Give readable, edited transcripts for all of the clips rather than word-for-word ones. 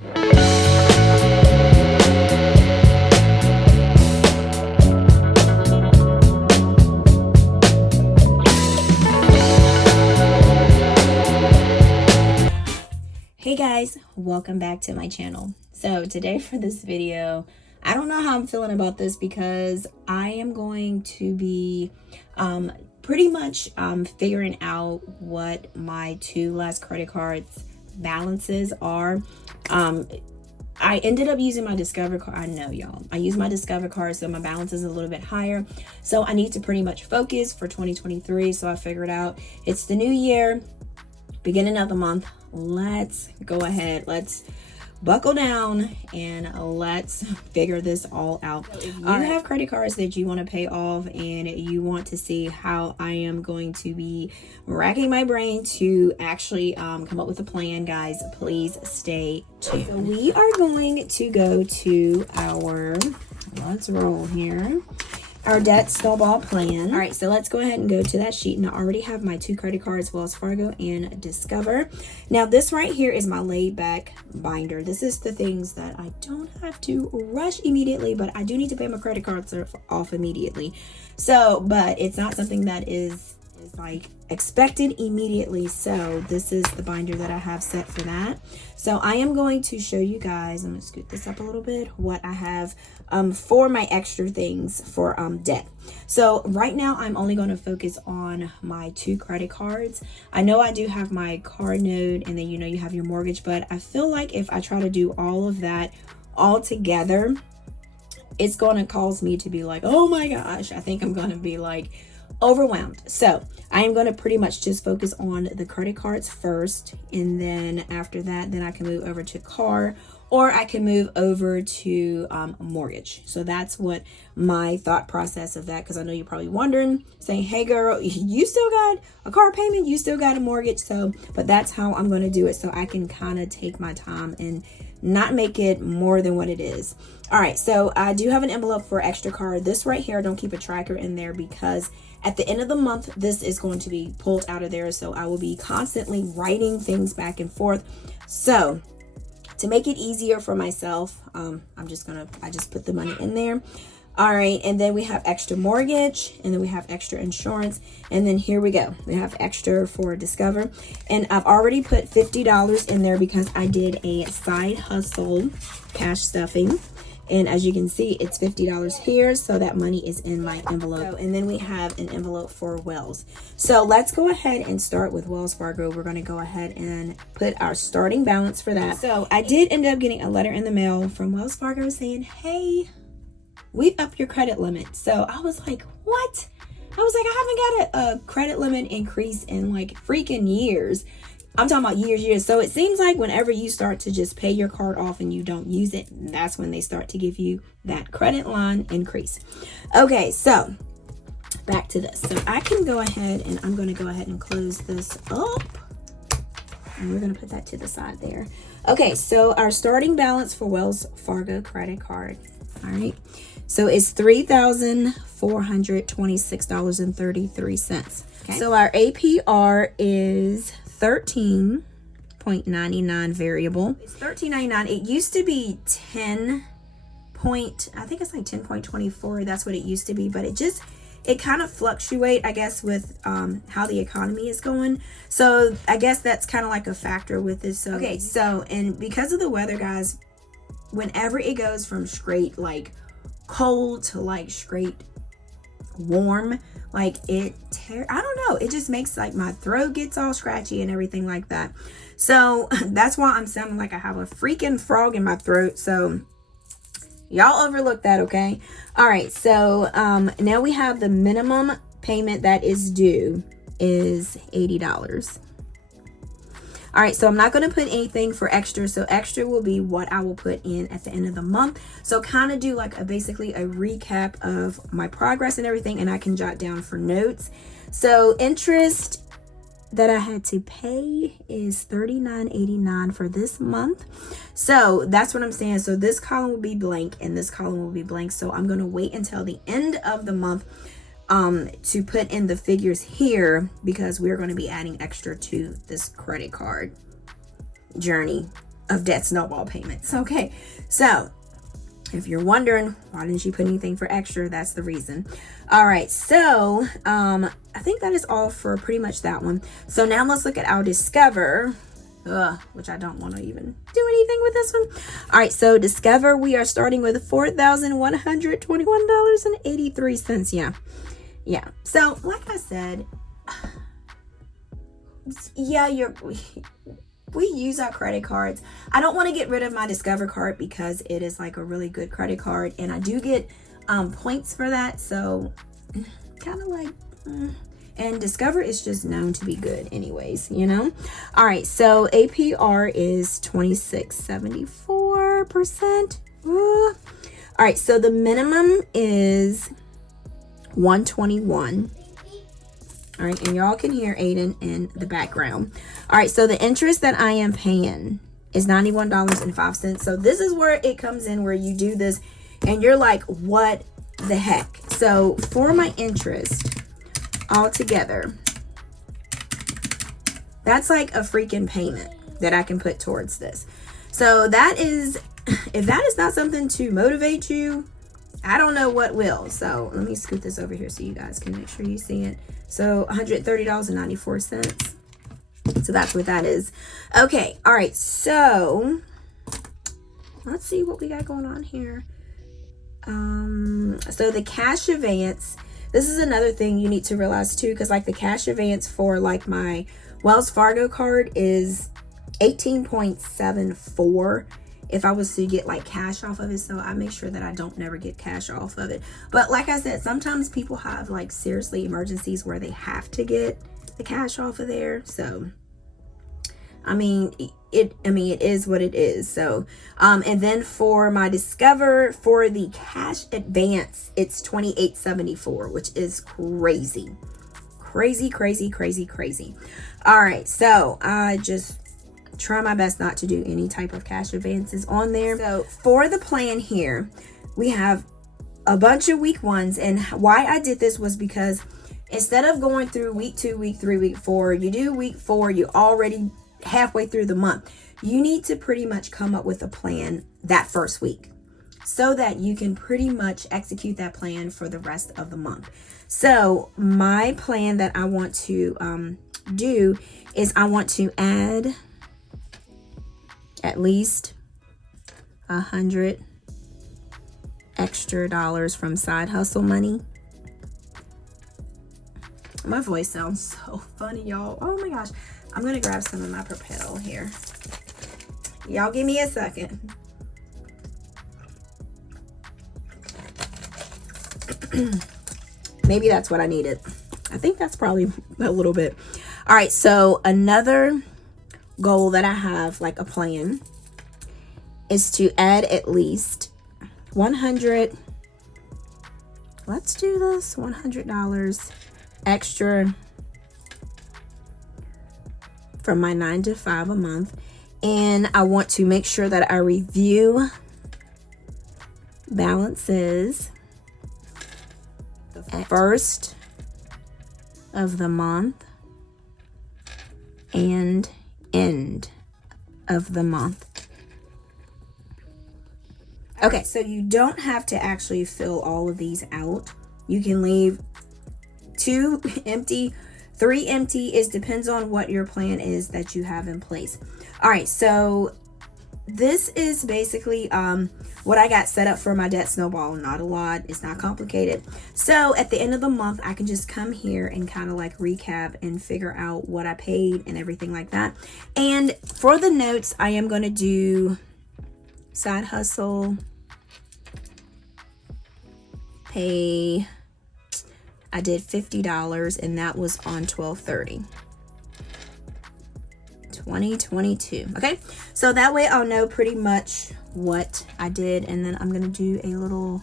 Hey guys, welcome back to my channel. So today for this video, I don't know how I'm feeling about this because I am going to be pretty much figuring out what my two last credit cards balances are. I ended up using my Discover card. I know y'all, I use my Discover card, so my balance is a little bit higher. So I need to pretty much focus for 2023. So I figured out it's the new year, beginning of the month. Let's go ahead, let's buckle down and let's figure this all out. So if you have credit cards that you want to pay off and you want to see how I am going to be racking my brain to actually come up with a plan, guys, please stay tuned. So we are going to go to our, let's roll here, our debt snowball plan. All right, so let's go ahead and go to that sheet. And I already have my two credit cards, Wells Fargo and Discover. Now this right here is my laid back binder. This is the things that I don't have to rush immediately, but I do need to pay my credit cards off immediately. So, but it's not something that is like expected immediately. So this is the binder that I have set for that. So I am going to show you guys, I'm gonna scoot this up a little bit, what I have for my extra things for debt. So right now I'm only going to focus on my two credit cards. I know I do have my card note, and then you have your mortgage, but I feel like if I try to do all of that all together, it's going to cause me to be like, oh my gosh, I think I'm going to be like overwhelmed. So I am going to pretty much just focus on the credit cards first, and then after that, then I can move over to car, or I can move over to mortgage. So that's what my thought process of that, because I know you're probably wondering, saying, hey girl, you still got a car payment, you still got a mortgage. So, but that's how I'm going to do it, so I can kind of take my time and not make it more than what it is. All right, so I do have an envelope for extra card. This right here, don't keep a tracker in there because at the end of the month, this is going to be pulled out of there. So I will be constantly writing things back and forth. So to make it easier for myself, I just put the money in there. All right, and then we have extra mortgage, and then we have extra insurance, and then here we go. We have extra for Discover, and I've already put $50 in there because I did a side hustle cash stuffing. And as you can see, it's $50 here, so that money is in my envelope. And then we have an envelope for Wells. So let's go ahead and start with Wells Fargo. We're going to go ahead and put our starting balance for that. So I did end up getting a letter in the mail from Wells Fargo saying, hey, we've upped your credit limit. So I was like, what? I was like, I haven't got a credit limit increase in like freaking years. I'm talking about years. So it seems like whenever you start to just pay your card off and you don't use it, that's when they start to give you that credit line increase. Okay, so back to this. So I can go ahead and I'm going to go ahead and close this up. And we're going to put that to the side there. Okay, so our starting balance for Wells Fargo credit card. All right. So it's $3,426.33. Okay. So our APR is 13.99 variable. It's 13.99. It used to be 10 point, I think it's like 10.24. That's what it used to be, but it kind of fluctuate, I guess, with how the economy is going. So I guess that's kind of like a factor with this. So, okay, so and because of the weather, guys, whenever it goes from straight like cold to like straight warm, like I don't know, it just makes like my throat gets all scratchy and everything like that. So that's why I'm sounding like I have a freaking frog in my throat. So y'all overlook that, okay? All right, so now we have the minimum payment that is due is $80. All right, so I'm not going to put anything for extra. So extra will be what I will put in at the end of the month. So kind of do like basically a recap of my progress and everything, and I can jot down for notes. So interest that I had to pay is $39.89 for this month. So that's what I'm saying. So this column will be blank and this column will be blank. So I'm going to wait until the end of the month to put in the figures here, because we're going to be adding extra to this credit card journey of debt snowball payments. Okay, so if you're wondering why didn't you put anything for extra, that's the reason. All right, so I think that is all for pretty much that one. So now let's look at our Discover, which I don't want to even do anything with this one. All right, so Discover, we are starting with $4,121.83. Yeah. So like I said, yeah, we use our credit cards. I don't want to get rid of my Discover card because it is like a really good credit card, and I do get points for that. So kind of like, and Discover is just known to be good anyways, you know? All right, so APR is 26.74%. All right, so the minimum is 121. All right, and y'all can hear Aiden in the background. All right, so the interest that I am paying is $91.05. So this is where it comes in, where you do this and you're like, what the heck? So for my interest altogether, that's like a freaking payment that I can put towards this. So that is, if that is not something to motivate you, I don't know what will. So let me scoot this over here so you guys can make sure you see it. So $130.94. So that's what that is. Okay. All right. So let's see what we got going on here. So the cash advance, this is another thing you need to realize too, because like the cash advance for like my Wells Fargo card is 18.74 if I was to get like cash off of it. So I make sure that I don't never get cash off of it. But like I said, sometimes people have like seriously emergencies where they have to get the cash off of there. So I mean it is what it is. So and then for my Discover, for the cash advance, it's $28.74, which is crazy. All right, so I just try my best not to do any type of cash advances on there. So for the plan here, we have a bunch of week ones, and why I did this was because instead of going through week 2, week 3, week 4, you do week 4, you already halfway through the month. You need to pretty much come up with a plan that first week so that you can pretty much execute that plan for the rest of the month. So my plan that I want to do is I want to add at least $100 extra from side hustle money. My voice sounds so funny, y'all. Oh my gosh. I'm gonna grab some of my Propel here. Y'all give me a second. Maybe that's what I needed. I think that's probably a little bit. All right, so another goal that I have, like a plan, is to add at least 100. Let's do this $100 extra from my 9 to 5 a month. And I want to make sure that I review balances at first of the month and end of the month. Okay, so you don't have to actually fill all of these out. You can leave 2 empty, 3 empty. It depends on what your plan is that you have in place. All right, so this is basically what I got set up for my debt snowball. Not a lot, it's not complicated. So at the end of the month, I can just come here and kind of like recap and figure out what I paid and everything like that. And for the notes, I am going to do side hustle, pay. I did $50 and that was on 12/30. 2022. Okay, so that way I'll know pretty much what I did, and then I'm gonna do a little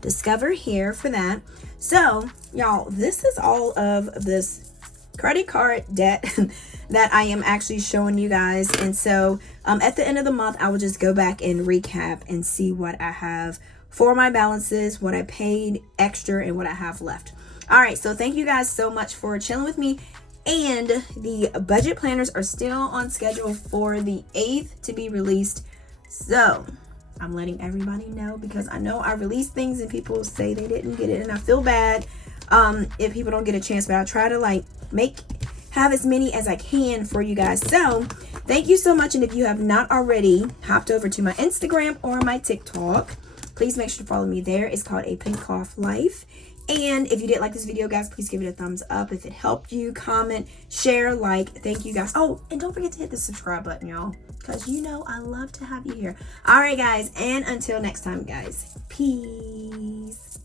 Discover here for that. So y'all, this is all of this credit card debt that I am actually showing you guys. And so at the end of the month, I will just go back and recap and see what I have for my balances, what I paid extra, and what I have left. All right, so thank you guys so much for chilling with me. And the budget planners are still on schedule for the 8th to be released. So I'm letting everybody know, because I know I release things and people say they didn't get it, and I feel bad if people don't get a chance, but I'll try to like have as many as I can for you guys. So thank you so much. And if you have not already hopped over to my Instagram or my TikTok, please make sure to follow me there. It's called APinkeClothlife. And if you did like this video, guys, please give it a thumbs up. If it helped you, comment, share, like. Thank you, guys. Oh, and don't forget to hit the subscribe button, y'all, because you know I love to have you here. All right, guys, and until next time, guys, peace.